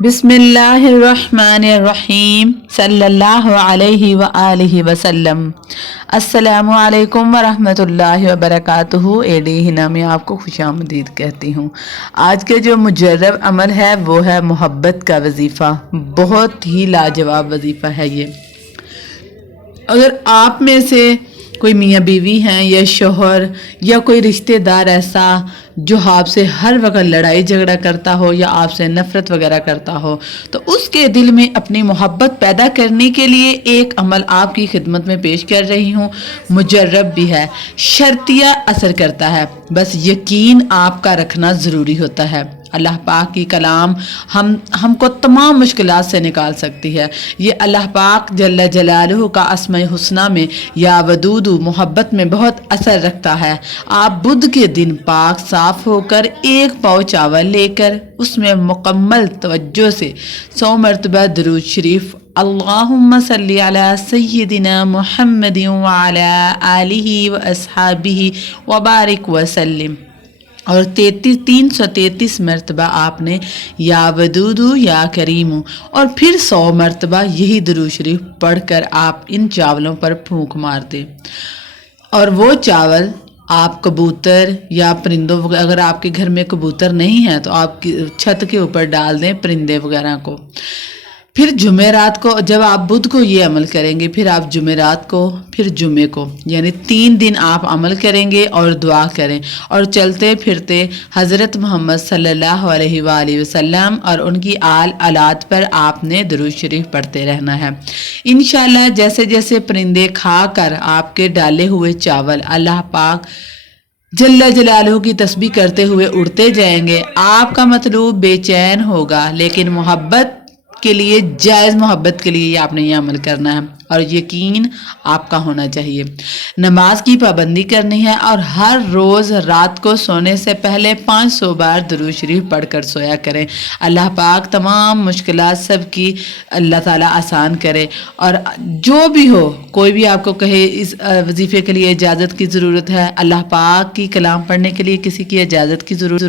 बिस्मिल्लाहिर्रहमानिर्रहीम सल्लल्लाहु अलैहि व आलिहि वसल्लम। अस्सलामु अलैकुम व रहमतुल्लाहि व बरकातुहू। एडी हिना में आपको खुशामदीद कहती हूँ। आज के जो मुजर्रब अमल है वो है मोहब्बत का वजीफ़ा। बहुत ही लाजवाब वजीफ़ा है ये। अगर आप में से कोई मियाँ बीवी हैं या शोहर या कोई रिश्तेदार ऐसा जो आपसे हर वक्त लड़ाई झगड़ा करता हो या आपसे नफ़रत वगैरह करता हो, तो उसके दिल में अपनी मोहब्बत पैदा करने के लिए एक अमल आपकी खिदमत में पेश कर रही हूँ। मुजर्रब भी है, शर्तिया असर करता है, बस यकीन आपका रखना ज़रूरी होता है। अल्लाह पाक की कलाम हमको तमाम मुश्किलात से निकाल सकती है। ये अल्लाह पाक जल्ल जलालुहु का अस्माए हुस्ना में या वदूदु मोहब्बत में बहुत असर रखता है। आप बुध के दिन पाक साफ होकर एक पाव चावल लेकर उसमें मुकम्मल तवज्जो से 100 मरतबा दरूद शरीफ अल्लाहुम्मा सल्ली अला सय्यिदिना मुहम्मदिन व अला आलिहि व अस्हाबिहि व बारिक व सल्लिम और 333 मरतबा आपने या वदूदु या करीमु और फिर 100 मरतबा यही दुरूद शरीफ पढ़कर आप इन चावलों पर फूंक मार दें। और वो चावल आप कबूतर या परिंदों, अगर आपके घर में कबूतर नहीं है तो आप छत के ऊपर डाल दें परिंदे वगैरह को। फिर जुमेरात को, जब आप बुध को ये अमल करेंगे, फिर आप जुमेरात को, फिर जुमे को, यानी 3 दिन आप अमल करेंगे और दुआ करें। और चलते फिरते हज़रत मोहम्मद सल्लल्लाहु अलैहि वसल्लम और उनकी आल औलाद पर आपने दुरूद शरीफ पढ़ते रहना है। इंशाअल्लाह जैसे जैसे परिंदे खाकर आपके डाले हुए चावल अल्लाह पाक जल्ल जलालुहु की तस्बीह करते हुए उड़ते जाएंगे। आपका मतलूब बेचैन होगा, लेकिन मोहब्बत के लिए, जायज़ मोहब्बत के लिए ये आपने ये अमल करना है और यकीन आपका होना चाहिए। नमाज की पाबंदी करनी है और हर रोज़ रात को सोने से पहले 500 बार दुरूद शरीफ पढ़कर सोया करें। अल्लाह पाक तमाम मुश्किलात सब की अल्लाह ताला आसान करे। और जो भी हो, कोई भी आपको कहे इस वजीफ़े के लिए इजाज़त की ज़रूरत है, अल्लाह पाक की कलाम पढ़ने के लिए किसी की इजाज़त की ज़रूरत